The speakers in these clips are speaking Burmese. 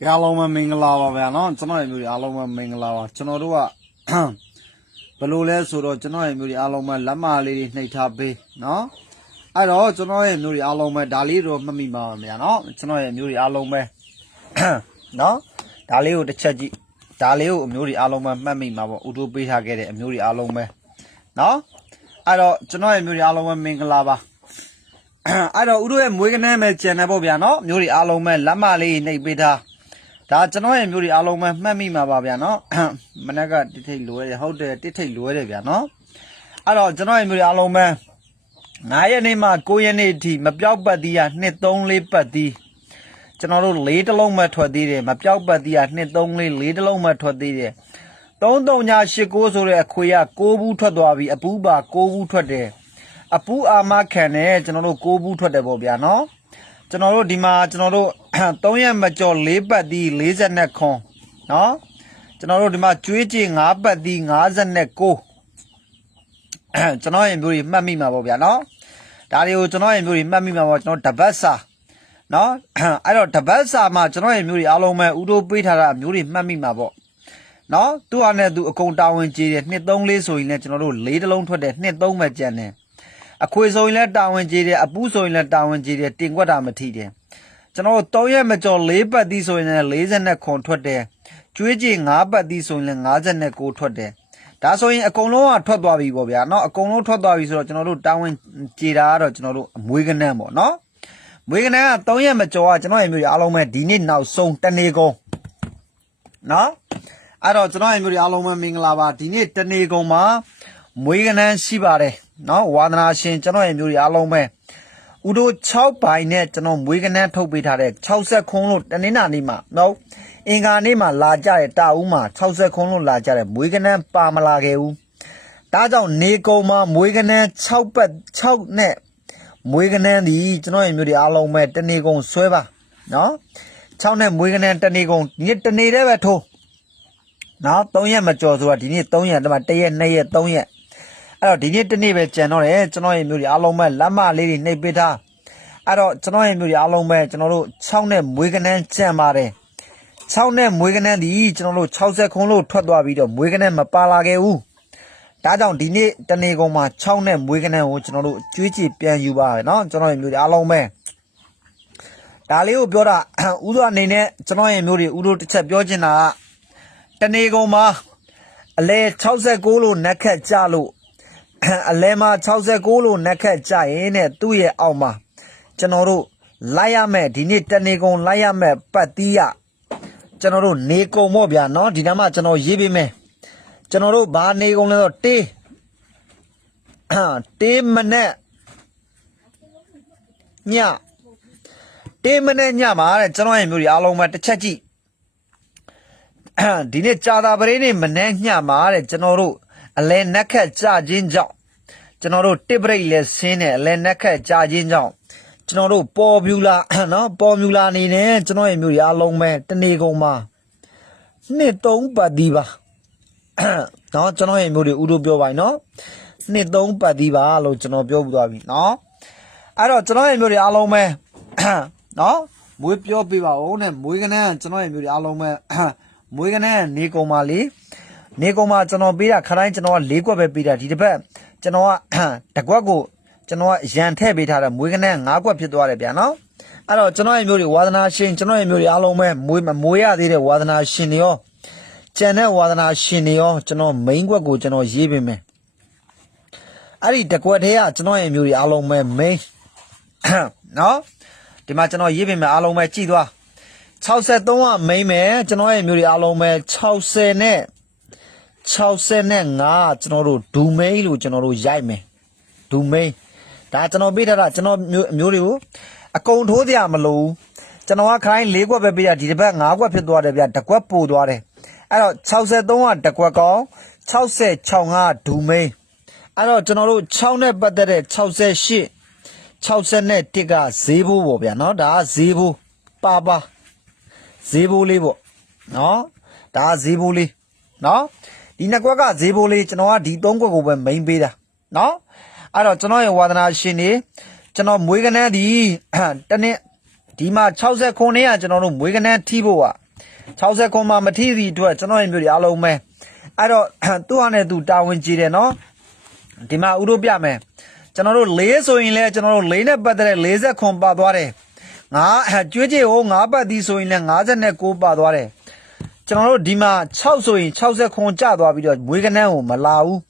ကဲအားလုံးပဲမင်္ဂလာပါဗျာနော်ကျွန်တော်ရဲ့မျိုးတွေအားလုံးပဲမင်္ဂလာပါကျွန်တော်တို့ကဘယ်လိုလဲဆိုတော့ကျွန်တော်ရဲ့မျိုးတွေအားလုံးပဲလက်မလေးတွေနှိပ်ထားပေးနော်အဲ့တော့ကျွန်တော်ရဲ့မျိုးတွေအားလုံးပဲဒါလေးတော့မှတ်မိပါမယ်ဗျာနော်ကျွန်တော်ရဲ့မျိုးတွေအားလုံးပဲနော်ဒါလေးကိုတစ်ချက်ကြည့်ဒါလေးကိုအမျိုးတွေအားလုံးပဲမှတ်မိမှာပေါ့ဥတိုးပေးထားခဲ့တဲ့အမျိုးတွေအားလုံးပဲနော်အဲ့တော့ကျွန်တော်ရဲ့မျိုးတွေအားလုံးပဲမင်္ဂလာပါအဲ့တော့ဥတို့ရဲ့မွေးကနန်းပဲကျန်တယ်ပေါ့ဗျာနော်မျိုးတွေအားလုံးပဲလက်မလေးနှိပ်ပေးထား ဒါကျွန်တော်ရဲ့မျိုးတွေအားလုံးပဲမှတ်မိမှာပါဗျာနော်မနက်ကတစ်ထိတ်လွဲတယ်ဟုတ်တယ်တစ်ထိတ်လွဲတယ်ဗျာနော်အဲ့တော့ကျွန်တော်ရဲ့မျိုးတွေအားလုံးပဲ9ရက်နေ့မှ9ရက်နေ့အထိမပြောက်ပတ်သီးရ2 3 4ပတ်သီးကျွန်တော်တို့၄တလုံးမှထွက်သေးတယ်မပြောက်ပတ်သီးရ2 3 4 4တလုံးမှထွက်သေးတယ်3 3ညာ8 9ဆိုတဲ့အခွေက6ဘူးထွက်သွားပြီအပူပါ6ဘူးထွက်တယ်အပူအာမခံနဲ့ကျွန်တော်တို့6ဘူးထွက်တယ်ပေါ့ဗျာနော် ကျွန်တော်တို့ဒီမှာကျွန်တော်တို့3ရက်မကျော်4ပတ်သီး40ခွန်နော်ကျွန်တော်တို့ဒီမှာကျွေးကြည့်5ပတ်သီး59ကျွန်တော်ရဲ့မျိုးတွေမှတ်မိမှာပေါ့ဗျာနော်ဒါတွေကိုကျွန်တော်ရဲ့မျိုးတွေမှတ်မိမှာပေါ့ကျွန်တော်တပတ်စာနော်အဲ့တော့တပတ်စာမှာကျွန်တော်ရဲ့မျိုးတွေအားလုံးပဲဥတိုးပေးထားတာမျိုးတွေမှတ်မိမှာပေါ့နော်သူ့ဟာနဲ့သူအကုန်တာဝန်ကြီးတယ်နှစ်3လေးဆိုရင်လည်းကျွန်တော်တို့၄တလုံးထွက်တယ်နှစ်3ပဲကျန်တယ် အခွေဆိုရင်လည်းတာဝန်ကြီးတယ်အပူဆိုရင်လည်းတာဝန်ကြီးတယ်တင်ကွက်တာမထိတယ်ကျွန်တော်တို့3ရက်မကျော်4ပတ်သီးဆိုရင်လည်း40ခွန်ထွက်တယ်ကျွေးကြည့်5ပတ်သီးဆိုရင်လည်း59ထွက်တယ်ဒါဆိုရင်အကုန်လုံးကထွက်သွားပြီပေါ့ဗျာเนาะအကုန်လုံးထွက်သွားပြီဆိုတော့ကျွန်တော်တို့တာဝန်ကြေတာကတော့ကျွန်တော်တို့အမွေးကနန်းပေါ့เนาะမွေးကနန်းက3ရက်မကျော်ကကျွန်တော်ရဲ့မျိုးတွေအားလုံးပဲဒီနေ့နောက်ဆုံးတနေ့ကုန်เนาะအဲ့တော့ကျွန်တော်ရဲ့မျိုးတွေအားလုံးပဲမင်္ဂလာပါဒီနေ့တနေ့ကုန်မှာမွေးကနန်းရှိပါတယ် နော်ဝါသနာရှင်ကျွန်တော်ရဲ့မျိုးတွေအားလုံးပဲဦးတို့6ဘိုင်နဲ့ကျွန်တော်မွေးကနန်းထုတ်ပေးထားတဲ့60ခုံးလို့တနင်္လာနေ့မှာနော်အင်္ဂါနေ့မှာလာကြတဲ့တာဦးမှာ60ခုံးလို့လာကြတဲ့မွေးကနန်းပါမလာခဲ့ဘူးဒါကြောင့်နေကုံမှာမွေးကနန်း6ပတ်6နဲ့မွေးကနန်းဒီကျွန်တော်ရဲ့မျိုးတွေအားလုံးပဲတနေကုံဆွဲပါနော်6နဲ့မွေးကနန်းတနေကုံညတနေတည်းပဲထိုးနော်3ရက်မကျော်ဆိုတာဒီနေ့3ရက်တမ1ရက်2ရက်3ရက် အဲ့တော့ဒီနေ့တစ်နေ့ပဲကြံတော့တယ်ကျွန်တော်ရဲ့မျိုးတွေအားလုံးပဲလက်မလေးတွေနှိပ်ပေးထားအဲ့တော့ကျွန်တော်ရဲ့မျိုးတွေအားလုံးပဲကျွန်တော်တို့6နဲ့မွေးကနန်းကြံပါတယ်6နဲ့မွေးကနန်းဒီကျွန်တော်တို့60ခုလို့ထွက်သွားပြီးတော့မွေးကနန်းမပါလာခဲ့ဘူးဒါကြောင့်ဒီနေ့တနေ့ကုန်မှာ6နဲ့မွေးကနန်းကိုကျွန်တော်တို့ကျွေးကြည့်ပြန်ယူပါရနော်ကျွန်တော်ရဲ့မျိုးတွေအားလုံးပဲဒါလေးကိုပြောတာဥသောအနေနဲ့ကျွန်တော်ရဲ့မျိုးတွေဥတို့တစ်ချက်ပြောချင်တာကတနေကုန်မှာအလဲ69လို့နက်ခတ်ကြလို့ အလဲမှာ69လို့နှက်ခတ်ကြရင်တဲ့သူ့ရဲ့အောက်မှာကျွန်တော်တို့လိုက်ရမယ်ဒီနေ့တနေကုန်လိုက်ရမယ်ပတ်တီးရကျွန်တော်တို့နေကုန်ပေါ့ဗျာနော်ဒီနားမှာကျွန်တော်ရေးပေးမယ်ကျွန်တော်တို့ဘာနေကုန်လဲဆိုတေးတေးမနဲ့ညတေးမနဲ့ညမှာတဲ့ကျွန်တော်ရဲ့မျိုးတွေအားလုံးပဲတစ်ချက်ကြည့်ဒီနေ့ကြာတာပရင်းနေမနဲ့ညမှာတဲ့ကျွန်တော်တို့ အလဲနက်ခတ်ကြခြင်းကြောင့်ကျွန်တော်တို့တစ်ပရိတ်လဲဆင်းတယ်အလဲနက်ခတ်ကြခြင်းကြောင့်ကျွန်တော်တို့ပေါ်ပြူလာနော်ပေါ်ပြူလာနေနေကျွန်တော်ရဲ့မျိုးရအားလုံးပဲတနေကုန်မှာနှစ်သုံးပတ်ဒီပါနော်ကျွန်တော်ရဲ့မျိုးတွေဥတို့ပြောပါ යි နော်နှစ်သုံးပတ်ဒီပါလို့ကျွန်တော်ပြောပြသွားပြီနော်အဲ့တော့ကျွန်တော်ရဲ့မျိုးတွေအားလုံးပဲနော်မွေးပြောပြပါဦးနဲ့မွေးကနန်းကျွန်တော်ရဲ့မျိုးတွေအားလုံးပဲမွေးကနန်းနေကုန်ပါလေ နေကုန်ပါကျွန်တော်ပေးတာခတိုင်းကျွန်တော်က၄ကွက်ပဲပေးတာဒီတစ်ပတ်ကျွန်တော်ကတကွက်ကိုကျွန်တော်ကရန်ထည့်ပေးထားတယ်မွေးကနန်း၅ကွက်ဖြစ်သွားတယ်ဗျာနော်အဲ့တော့ကျွန်တော်ရဲ့မျိုးတွေဝါသနာရှင်ကျွန်တော်ရဲ့မျိုးတွေအားလုံးပဲမွေးမမွေးရသေးတဲ့ဝါသနာရှင်တွေရောကျန်တဲ့ဝါသနာရှင်တွေရောကျွန်တော် main ကွက်ကိုကျွန်တော်ရေးပေးမယ်အဲ့ဒီတကွက်ထဲကကျွန်တော်ရဲ့မျိုးတွေအားလုံးပဲ main နော်ဒီမှာကျွန်တော်ရေးပေးမယ်အားလုံးပဲကြည့်သွား63ကမိမ့်မယ်ကျွန်တော်ရဲ့မျိုးတွေအားလုံးပဲ60နဲ့ 60နဲ့5ကျွန်တော်တို့ဒူမိန်လို့ကျွန်တော်တို့ရိုက်မယ်ဒူမိန်ဒါကျွန်တော်ပေးထားတာကျွန်တော်မျိုးမျိုးတွေကိုအကုန်ထိုးကြမလို့ကျွန်တော်ကခိုင်း၄ခွက်ပဲပေးတာဒီတစ်ပတ်၅ခွက်ဖြစ်သွားတယ်ဗျတကွက်ပို့သွားတယ်အဲ့တော့63ကတကွက်ကောင်း66ကဒူမိန်အဲ့တော့ကျွန်တော်တို့6နဲ့ပတ်သက်တဲ့68 60နဲ့1ကဈေးဘိုးပေါ့ဗျာเนาะဒါကဈေးဘိုးပါပါ ဈေးဘိုးလေးပေါ့နော်ဒါကဈေးဘိုးလေးနော် ဒီနှစ်ကွက်ကဈေးဘိုးလေးကျွန်တော်ကဒီသုံးကွက်ကိုပဲမိန်ပေးတာနော်အဲ့တော့ကျွန်တော်ရဲ့ဝါသနာရှင်နေကျွန်တော်မွေးကနန်းဒီတနေ့ဒီမှာ60ခုနှစ်ကကျွန်တော်တို့မွေးကနန်းထိဖို့က60ခွန်မှမထီးသည့်အတွက်ကျွန်တော်ရဲ့မျိုးတွေအားလုံးပဲအဲ့တော့သူ့ဟာနဲ့သူတာဝန်ကြီးတယ်နော်ဒီမှာဥတို့ပြမယ်ကျွန်တော်တို့၄ဆိုရင်လည်းကျွန်တော်တို့၄နဲ့ပတ်သက်တဲ့40ခွန်ပါသွားတယ်ငါကျွေးကြေဟို၅ပတ်သီးဆိုရင်လည်း59ပါသွားတယ် ကျွန်တော်တို့ဒီမှာ6ဆိုရင်60ခွန်ကျသွားပြီးတော့မွေးကနန်းကိုမလာဘူး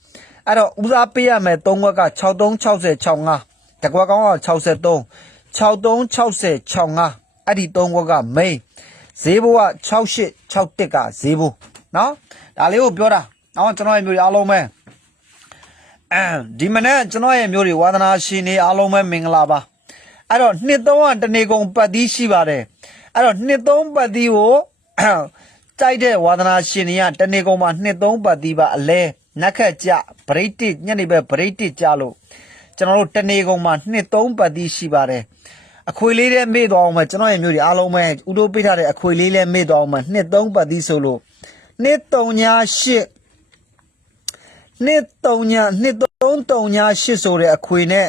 အဲ့တော့ဦးစားပေးရမယ်၃ကွက်က63 60 65တကွက်ကောင်းက63 63 60 65အဲ့ဒီ၃ကွက်က main ဈေးဘိုးက68 61ကဈေးဘိုးနော်ဒါလေးကိုပြောတာနောက်ကျွန်တော်ရဲ့မျိုးတွေအားလုံးပဲအဲဒီမနေ့ကျွန်တော်ရဲ့မျိုးတွေဝါသနာရှင်တွေအားလုံးပဲမင်္ဂလာပါအဲ့တော့နှစ်သုံးကတနေကုန်ပတ်သီးရှိပါတယ်အဲ့တော့နှစ်သုံးပတ်သီးကို ကြိုက်တဲ့ဝါသနာရှင်တွေကတနေကုန်မှာနှစ်သုံးပတ်သီးပါအလဲနက်ခက်ကြဗရိတ်တစ်ညနေပဲဗရိတ်တစ်ကြလို့ကျွန်တော်တို့တနေကုန်မှာနှစ်သုံးပတ်သီးရှိပါတယ်အခွေလေးလည်းမေ့သွားအောင်မယ်ကျွန်တော်ရဲ့မျိုးတွေအားလုံးပဲဥတိုးပေးထားတဲ့အခွေလေးလည်းမေ့သွားအောင်မယ်နှစ်သုံးပတ်သီးဆိုလို့နှစ်3ညာ8နှစ်3ညာနှစ်3 3ညာ8ဆိုတဲ့အခွေနဲ့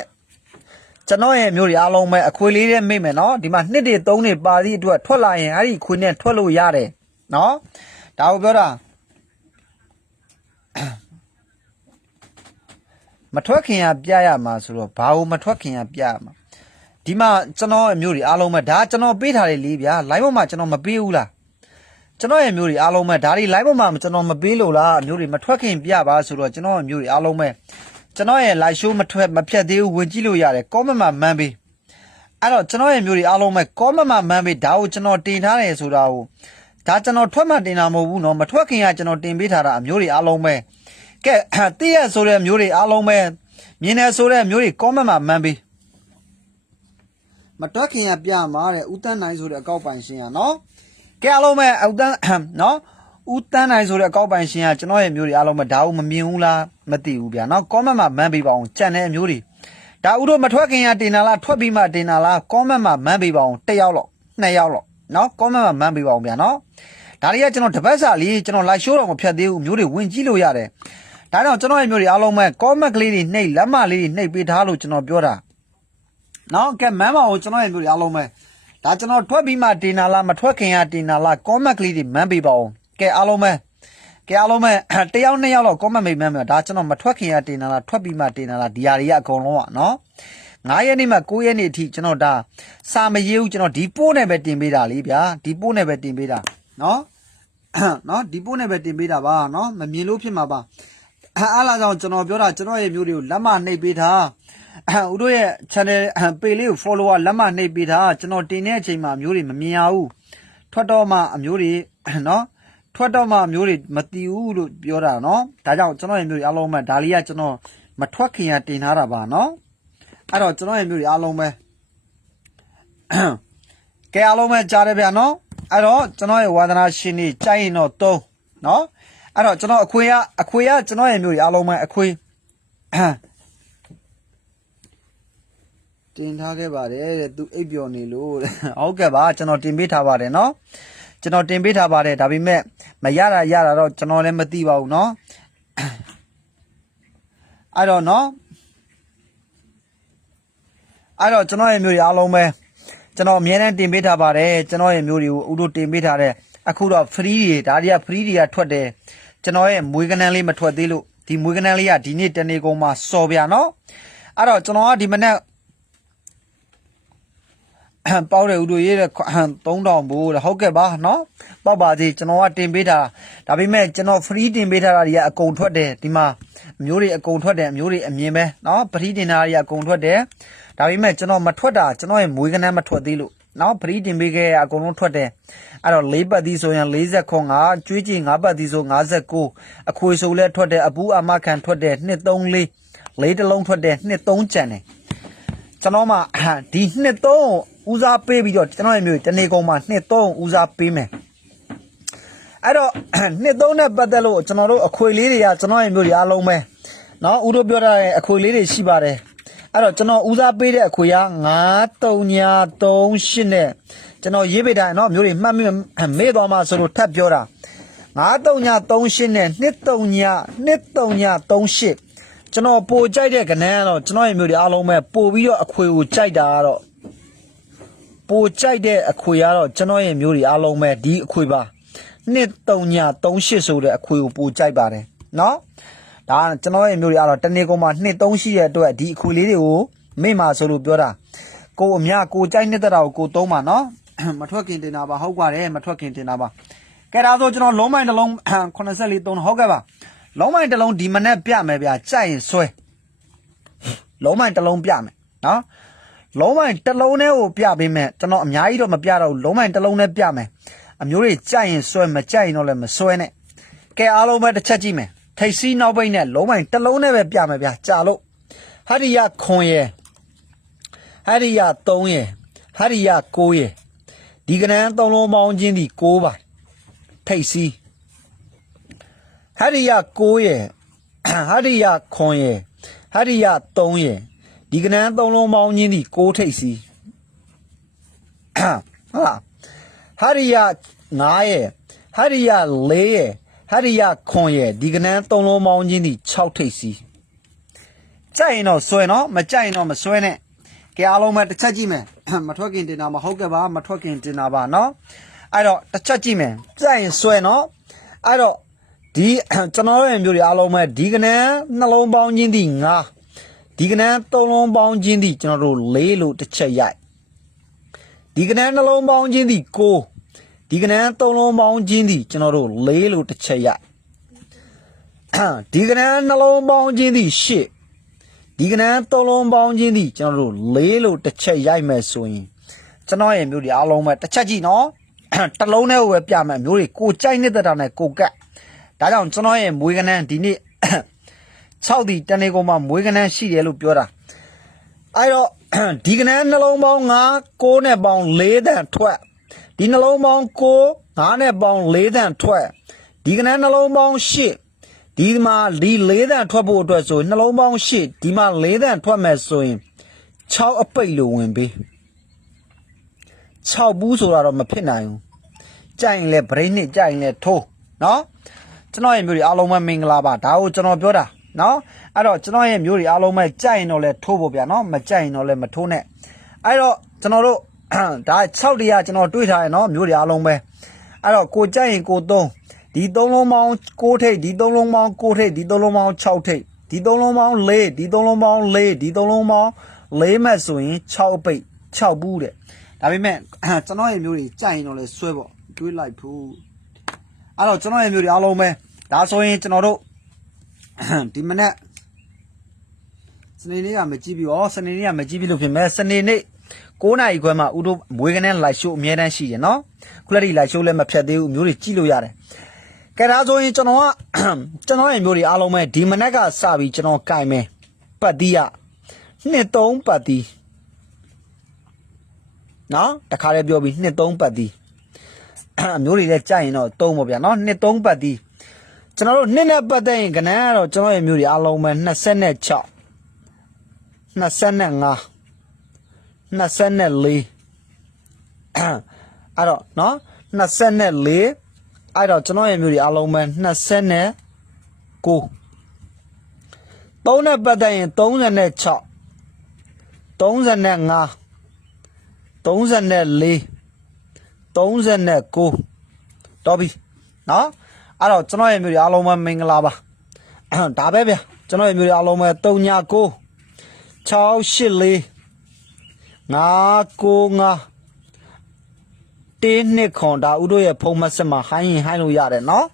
ကျွန်တော်ရဲ့မျိုးတွေအားလုံးပဲအခွေလေးလည်းမေ့မယ်နော်ဒီမှာနှစ်တွေ3တွေပါသည့်အတွက်ထွက်လာရင်အဲ့ဒီအခွေနဲ့ထွက်လို့ရတယ် နော်ဒါကိုပြောတာမထွက်ခင်ရပြရမှာဆိုတော့ဘာလို့မထွက်ခင်ရပြရမှာဒီမှာကျွန်တော်ရဲ့မျိုးတွေအားလုံးပဲဒါကျွန်တော်ပေးထားတယ်လေဗျာ live ပေါ်မှာကျွန်တော်မပေးဘူးလားကျွန်တော်ရဲ့မျိုးတွေအားလုံးပဲဒါတွေ live ပေါ်မှာကျွန်တော်မပေးလို့လားမျိုးတွေမထွက်ခင်ပြပါဆိုတော့ကျွန်တော်ရဲ့မျိုးတွေအားလုံးပဲကျွန်တော်ရဲ့ live show မထွက်မဖြတ်သေးဘူးဝင်ကြည့်လို့ရတယ် comment မှာမှန်းပေးအဲ့တော့ကျွန်တော်ရဲ့မျိုးတွေအားလုံးပဲ comment မှာမှန်းပေးဒါကိုကျွန်တော်တင်ထားတယ်ဆိုတာကို ဒါကျွန်တော်ထွက်မှတင်တာမဟုတ်ဘူးเนาะမထွက်ခင်ကကျွန်တော်တင်ပေးထားတာအမျိုးတွေအားလုံးပဲကဲတည့်ရဆိုတဲ့မျိုးတွေအားလုံးပဲမြင်နေဆိုတဲ့မျိုးတွေ comment မှာမှန်းပေး မတွက်ခင်ရပြမှာတဲ့ဦးတန်းနိုင်ဆိုတဲ့အကောက်ပိုင်ရှင်ကနော်ကဲအားလုံးပဲဦးတန်းနော်ဦးတန်းနိုင်ဆိုတဲ့အကောက်ပိုင်ရှင်ကကျွန်တော်ရဲ့မျိုးတွေအားလုံးပဲဒါဦးမမြင်ဘူးလားမသိဘူးဗျာနော် comment မှာမန်းပေးပါအောင်ကြံတဲ့အမျိုးတွေဒါဦးတို့မထွက်ခင်ရတင်တာလားထွက်ပြီးမှတင်တာလား comment မှာမန်းပေးပါအောင်တစ်ယောက်လောက်နှစ်ယောက်လောက် နော် comment မှာမန်းပေးပါအောင်ဗျာနော်ဒါတွေကကျွန်တော်တပတ်စာလေးကျွန်တော် live show တော့မဖြတ်သေးဘူးမျိုးတွေဝင်ကြည့်လို့ရတယ်ဒါကြောင့်ကျွန်တော်ရဲ့မျိုးတွေအားလုံးပဲ comment ကလေးတွေနှိပ်လက်မလေးတွေနှိပ်ပေးထားလို့ကျွန်တော်ပြောတာနော်ကဲမမ်းပါကိုကျွန်တော်ရဲ့မျိုးတွေအားလုံးပဲဒါကျွန်တော်ထွက်ပြီးမှတင်တာလားမထွက်ခင်ကတင်တာလား comment ကလေးတွေမမ်းပေးပါအောင်ကဲအားလုံးပဲကဲအားလုံးပဲတယောက်နှစ်ယောက်တော့ comment မိတ်မမ်းမယ်ဒါကျွန်တော်မထွက်ခင်ကတင်တာလားထွက်ပြီးမှတင်တာလားဒီဟာတွေကအကုန်လုံးอ่ะနော် 9ရက်နေ့မှ9ရက်နေ့အထိကျွန်တော်ဒါစာမရေးဘူးကျွန်တော်ဒီပို့နဲ့ပဲတင်ပေးတာလေဗျာဒီပို့နဲ့ပဲတင်ပေးတာနော်နော်ဒီပို့နဲ့ပဲတင်ပေးတာပါနော်မမြင်လို့ဖြစ်မှာပါအားလာကြောင့်ကျွန်တော်ပြောတာကျွန်တော်ရဲ့မျိုးတွေကိုလက်မနှိပ်ပေးတာဦးတို့ရဲ့ channel page လေးကို follower လက်မနှိပ်ပေးတာကျွန်တော်တင်တဲ့အချိန်မှာမျိုးတွေမမြင်ရဘူးထွက်တော့မှအမျိုးတွေနော်ထွက်တော့မှအမျိုးတွေမတီးဘူးလို့ပြောတာနော်ဒါကြောင့်ကျွန်တော်ရဲ့မျိုးတွေအားလုံးပဲဒါလေးကကျွန်တော်မထွက်ခင်ကတင်ထားတာပါနော် အဲ့တော့ကျွန်တော်ရဲ့မျိုးတွေအားလုံးပဲကဲအားလုံးပဲကြားတယ်ဗျာနော်အဲ့တော့ကျွန်တော်ရဲ့ဝါသနာရှင်တွေကြိုက်ရင်တော့သုံးနော်အဲ့တော့ကျွန်တော်အခွေကအခွေကကျွန်တော်ရဲ့မျိုးတွေအားလုံးပဲအခွေတင်ထားခဲ့ပါတယ်တဲ့သူအိပ်ပျော်နေလို့တဲ့ဟုတ်ကဲ့ပါကျွန်တော်တင်ပေးထားပါတယ်နော်ကျွန်တော်တင်ပေးထားပါတယ်ဒါပေမဲ့မရတာရတာတော့ကျွန်တော်လည်းမသိပါဘူးနော်အဲ့တော့နော် အဲ့တော့ကျွန်တော်ရဲ့မျိုးတွေအားလုံးပဲကျွန်တော်အမြဲတမ်းတင်ပေးထားပါတယ်ကျွန်တော်ရဲ့မျိုးတွေကိုဥတို့တင်ပေးထားတဲ့အခုတော့ free တွေဒါတွေက free တွေကထွက်တယ်ကျွန်တော်ရဲ့မွေးကနန်းလေးမထွက်သေးလို့ဒီမွေးကနန်းလေးကဒီနေ့တနေ့ကုန်မှစော်ပြနော်အဲ့တော့ကျွန်တော်ကဒီမနေ့ပေါက်တယ်ဥတို့ရေးတဲ့3000ဘိုးတဲ့ဟုတ်ကဲ့ပါနော်ပေါက်ပါသေးကျွန်တော်ကတင်ပေးတာဒါပေမဲ့ကျွန်တော် free တင်ပေးထားတာတွေကအကုန်ထွက်တယ်ဒီမှာအမျိုးတွေအကုန်ထွက်တယ်အမျိုးတွေအမြင်ပဲနော် free တင်တာတွေကအကုန်ထွက်တယ် ဒါပေမဲ့ကျွန်တော်မထွက်တာကျွန်တော်ရဲ့မွေးကနန်းမထွက်သေးလို့နော် free တင်ပေးခဲ့အကုန်လုံးထွက်တယ်အဲ့တော့၄ပတ်သီးဆိုရင်40ခွန်ကကျွေးကြည့်၅ပတ်သီးဆို59အခွေဆိုလဲထွက်တယ်အပူအမခံထွက်တယ်2 3 4လေးတစ်လုံးထွက်တယ်2 3ကျန်တယ် ကျွန်တော်မှဒီနှစ်သုံးဦးစားပေးပြီးတော့ကျွန်တော်ရဲ့မျိုးတနေကုန်မှာနှစ်သုံးဦးစားပေးမယ်အဲ့တော့ နှစ်သုံးနဲ့ပတ်သက်လို့ကျွန်တော်တို့အခွေလေးတွေကကျွန်တော်ရဲ့မျိုးတွေအားလုံးပဲเนาะဦးတို့ပြောတာတဲ့အခွေလေးတွေရှိပါတယ် အဲ့တော့ကျွန်တော်ဦးစားပေးတဲ့အခွေက9 3ညာ38နဲ့ကျွန်တော်ရေးပေးတာเนาะမျိုးတွေမှတ်မိမေ့သွားမှဆိုလို့ထပ်ပြောတာ9 3ညာ38နဲ့2 3ညာ2 3ညာ38ကျွန်တော်ပိုကြိုက်တဲ့ကဏ္ဍကတော့ကျွန်တော်ရဲ့မျိုးတွေအားလုံးပဲပို့ပြီးတော့အခွေကိုကြိုက်တာကတော့ပို့ကြိုက်တဲ့အခွေကတော့ကျွန်တော်ရဲ့မျိုးတွေအားလုံးပဲဒီအခွေပါ 2338ဆိုတဲ့အခွေကိုပိုကြိုက်ပါတယ်နော် ဒါကကျွန်တော်ရဲ့မျိုးတွေအဲ့တော့တနေ့ကုန်မှာ23ရှိတဲ့အတွက်ဒီအခွေလေးတွေကိုမိမှာဆိုလို့ပြောတာကိုအမြကိုကြိုက်နေတဲ့တာကိုကိုသုံးပါနော်မထွက်ခင်တင်တာပါဟုတ်ပါတယ်မထွက်ခင်တင်တာပါကဲဒါဆိုကျွန်တော်လုံးမိုင်းတစ်လုံး84သုံးဟုတ်ကဲ့ပါလုံးမိုင်းတစ်လုံးဒီမနေ့ပြမယ်ဗျာကြိုက်ရင်ဆွဲလုံးမိုင်းတစ်လုံးပြမယ်နော်လုံးမိုင်းတစ်လုံးနဲ့ကိုပြပေးမယ်ကျွန်တော်အများကြီးတော့မပြတော့ဘူးလုံးမိုင်းတစ်လုံးနဲ့ပြမယ်အမျိုးတွေကြိုက်ရင်ဆွဲမကြိုက်ရင်တော့လည်းမဆွဲနဲ့ကဲအားလုံးပဲတစ်ချက်ကြည့်မယ် ထိတ်စီးနောက်ပိတ်နဲ့လုံးမိုင်းတစ်လုံးနဲ့ပဲပြမယ်ဗျာကြာလို့ဟရိယခွန်ရဲ့ဟရိယ3ရဲ့ဟရိယ9ရဲ့ဒီကနန်းသုံးလုံးပေါင်းချင်းဒီ6ပါထိတ်စီဟရိယ9ရဲ့ဟရိယခွန်ရဲ့ဟရိယ3ရဲ့ဒီကနန်းသုံးလုံးပေါင်းချင်းဒီ6ထိတ်စီဟုတ်လားဟရိယ9ရဲ့ဟရိယ4ရဲ့ ဟရိယခွန်ရဲ့ဒီကနန်းသုံးလုံးပေါင်းချင်းဒီ6ထိပ်စီကြိုက်ရင်တော့ဆွဲနော်မကြိုက်ရင်တော့မဆွဲနဲ့ကြအားလုံးပဲတစ်ချက်ကြည့်မယ်မထွက်ခင်တင်တာမဟုတ်ကဲ့ပါမထွက်ခင်တင်တာပါနော်အဲ့တော့တစ်ချက်ကြည့်မယ်ကြိုက်ရင်ဆွဲနော်အဲ့တော့ဒီကျွန်တော်ရဲ့မျိုးတွေအားလုံးပဲဒီကနန်းနှလုံးပေါင်းချင်းဒီ9ဒီကနန်းသုံးလုံးပေါင်းချင်းဒီကျွန်တော်တို့၄လို့တစ်ချက်ရိုက်ဒီကနန်းနှလုံးပေါင်းချင်းဒီ9 ဒီကနန်းသုံးလုံးပေါင်းချင်းဒီကျွန်တော်တို့၄လို့တစ်ချက်ရိုက်ဒီကနန်းနှလုံးပေါင်းချင်းဒီ8ဒီကနန်းသုံးလုံးပေါင်းချင်းဒီကျွန်တော်တို့လေးလို့တစ်ချက်ရိုက်မယ်ဆိုရင်ကျွန်တော်ရဲ့မျိုးတွေအားလုံးပဲတစ်ချက်ကြည့်နော်တစ်လုံးနဲ့ပဲပြမယ်မျိုးတွေကိုကြိုက်နေတဲ့တာနဲ့ကိုကတ်ဒါကြောင့်ကျွန်တော်ရဲ့မွေးကနန်းဒီနေ့6ဒီတနေ့ကုန်မှာမွေးကနန်းရှိတယ်လို့ပြောတာအဲ့တော့ဒီကနန်းနှလုံးပေါင်း9 6နဲ့ပေါင်း4တန်ထွက် ဒီနှလုံးပေါင်း9 9နဲ့ပေါင်း4တန်ထွက်ဒီကနန်းနှလုံးပေါင်း8ဒီမှာဒီ၄တန်ထွက်ဖို့အတွက်ဆိုနှလုံးပေါင်း၈ဒီမှာ၄တန်ထွက်မယ်ဆိုရင်6အပိတ်လို့ဝင်ပေး6ဘူးဆိုတာတော့မဖြစ်နိုင်ဘူးကြိုက်ရင်လည်းဗရိတ်နှစ်ကြိုက်ရင်လည်းထိုးနော်ကျွန်တော်ရဲ့မျိုးတွေအားလုံးပဲမင်္ဂလာပါဒါကိုကျွန်တော်ပြောတာနော်အဲ့တော့ကျွန်တော်ရဲ့မျိုးတွေအားလုံးပဲကြိုက်ရင်တော့လည်းထိုးဖို့ဗျာနော်မကြိုက်ရင်တော့လည်းမထိုးနဲ့အဲ့တော့ကျွန်တော်တို့ ဒါ6တရားကျွန်တော်တွေးထားရနော်မျိုးတွေအားလုံးပဲအဲ့တော့ကိုကြိုက်ရင်ကိုသုံးဒီသုံးလုံးပေါင်း6ထိပ်ဒီသုံးလုံးပေါင်း6ထိပ်ဒီသုံးလုံးပေါင်း6ထိပ်ဒီသုံးလုံးပေါင်း4ဒီသုံးလုံးပေါင်း4ဒီသုံးလုံးပေါင်း4မဲ့ဆိုရင်6ပိတ်6ဘူးတဲ့ဒါပေမဲ့ကျွန်တော်ရဲ့မျိုးတွေကြိုက်ရင်တော့လဲဆွဲပေါ့တွေးလိုက်ဖို့အဲ့တော့ကျွန်တော်ရဲ့မျိုးတွေအားလုံးပဲဒါဆိုရင်ကျွန်တော်တို့ဒီမနေ့စနေနေ့ကမကြည့်ပြီဩစနေနေ့ကမကြည့်ပြီလို့ဖြစ်မဲ့စနေနေ့ 9နာရီခွဲမှာဥတို့မွေးကနေလိုက်ရှိုးအများတန်းရှိတယ်နော်ခုလက်ဒီလိုက်ရှိုးလည်းမဖြတ်သေးဘူးမျိုးတွေကြည့်လို့ရတယ်ကဲဒါဆိုရင်ကျွန်တော်ကကျွန်တော်ရဲ့မျိုးတွေအားလုံးပဲဒီမနက်ကစပြီးကျွန်တော်ကင်မယ်ပတ်တီးရနှစ်သုံးပတ်တီးနော်တခါလေးပြောပြီးနှစ်သုံးပတ်တီးမျိုးတွေလည်းကြိုက်ရင်တော့သုံးပါဗျာနော်နှစ်သုံးပတ်တီးကျွန်တော်တို့နှစ်နဲ့ပတ်သက်ရင်ကနန်းကတော့ကျွန်တော်ရဲ့မျိုးတွေအားလုံးပဲ26 25 24အဲ့တော့နော်24အဲ့တော့ကျွန်တော်ရဲ့မျိုးတွေအားလုံးပဲ29 3နဲ့ပတ်သက်ရင်36 35 34 39တော်ပြီနော်အဲ့တော့ကျွန်တော်ရဲ့မျိုးတွေအားလုံးပဲမင်္ဂလာပါဒါပဲဗျာကျွန်တော်ရဲ့မျိုးတွေအားလုံးပဲ39 684 595တင်းနှစ်ခွန်ဒါဥတို့ရဲ့ဖုံးမဆက်မှာဟိုင်းရင်ဟိုင်းလို့ရတယ်နော်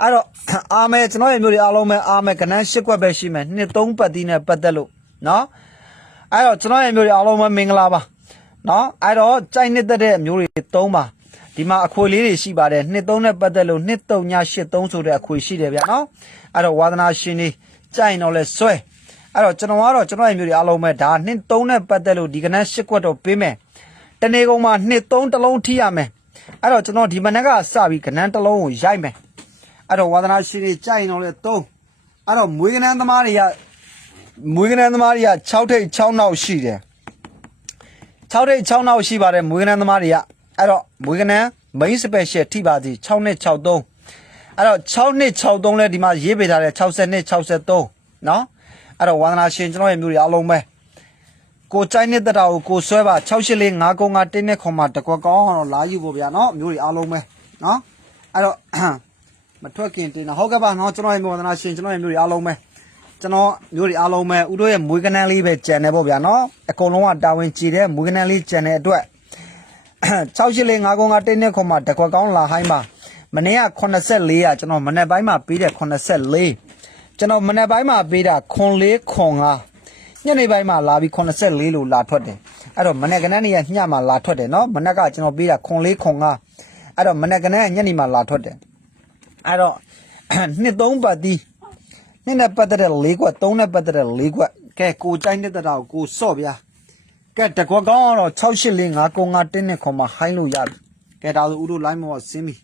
အဲ့တော့အာမဲကျွန်တော်ရဲ့မျိုးတွေအားလုံးပဲအာမဲကနန်းရှစ်ကွက်ပဲရှိမယ်နှစ်သုံးပတ်တီးနဲ့ပတ်သက်လို့နော်အဲ့တော့ကျွန်တော်ရဲ့မျိုးတွေအားလုံးပဲမင်္ဂလာပါနော်အဲ့တော့ကြိုက်နှစ်သက်တဲ့မျိုးတွေသုံးပါဒီမှာအခွေလေးတွေရှိပါတယ်နှစ်သုံးနဲ့ပတ်သက်လို့နှစ်သုံးညရှစ်သုံးဆိုတဲ့အခွေရှိတယ်ဗျာနော်အဲ့တော့ဝါသနာရှင်တွေကြိုက်ရင်တော့လဲဆွဲ အဲ့တော့ကျွန်တော်ကတော့ကျွန်တော်ရဲ့မျိုးတွေအားလုံးပဲဒါနှစ်သုံးနဲ့ပတ်သက်လို့ဒီကနန်းရှစ်ကွက်တော့ပေးမယ် တနေကုန်မှာနှစ်သုံးတစ်လုံးထိရမယ်အဲ့တော့ကျွန်တော်ဒီမနက်ကစပြီးကနန်းတစ်လုံးကိုရိုက်မယ်အဲ့တော့ဝါသနာရှင်တွေကြိုက်ရင်တော့လေသုံးအဲ့တော့မွေးကနန်းသမားတွေကမွေးကနန်းသမားတွေက6ထိပ်6နောက်ရှိတယ်6ထိပ်6နောက်ရှိပါတယ်မွေးကနန်းသမားတွေကအဲ့တော့မွေးကနန်း main special ထိပါစီ6နဲ့63အဲ့တော့6နဲ့63လဲဒီမှာရေးပေးထားတယ်60နဲ့63เนาะ အဲ့တော့ဝါသနာရှင်ကျွန်တော်ရဲ့မျိုးတွေအားလုံးပဲကိုကြိုက်နေတဲ့တာကိုကိုဆွဲပါ684 595တင်းနဲ့ခွန်မှာတကွက်ကောင်းအောင်တော့လာယူဖို့ဗျာနော်မျိုးတွေအားလုံးပဲနော်အဲ့တော့မထွက်ခင်တင်တာဟုတ်ကဲ့ပါနော်ကျွန်တော်ရဲ့မောဒနာရှင်ကျွန်တော်ရဲ့မျိုးတွေအားလုံးပဲကျွန်တော်မျိုးတွေအားလုံးပဲဥတို့ရဲ့မွေးကနန်းလေးပဲကြံနေပေါ့ဗျာနော်အကုန်လုံးကတာဝန်ကြည်တဲ့မွေးကနန်းလေးကြံတဲ့အတွက်6859ကုန်းကတင်းနဲ့ခွန်မှာတကွက်ကောင်းလာဟိုင်းပါမနေ့က84อ่ะကျွန်တော်မနေ့ပိုင်းမှာပေးတယ်84 ကျွန်တော်မနေ့ပိုင်းမှာပေးတာခွန်လေးခွန်ကညနေပိုင်းမှာလာပြီး84လို့လာထွက်တယ်အဲ့တော့မနေ့ကနေ့နေ့ညမှာလာထွက်တယ်နော်မနေ့ကကျွန်တော်ပေးတာခွန်လေးခွန်ကအဲ့တော့မနေ့ကနေ့ညနေမှာလာထွက်တယ်အဲ့တော့နှစ်သုံးပတ်တီးနှစ်နဲ့ပတ်သက်တဲ့၄ကွက်သုံးနဲ့ပတ်သက်တဲ့၄ကွက်ကဲကိုကြိုင်းတဲ့တောက်ကိုစော့ဗျာကဲတကွက်ကောင်းကတော့6845ကုန်းကတင်းနဲ့ခွန်မှာဟိုင်းလို့ရပြီကဲဒါဆိုဦးတို့ line မောဆင်းပြီ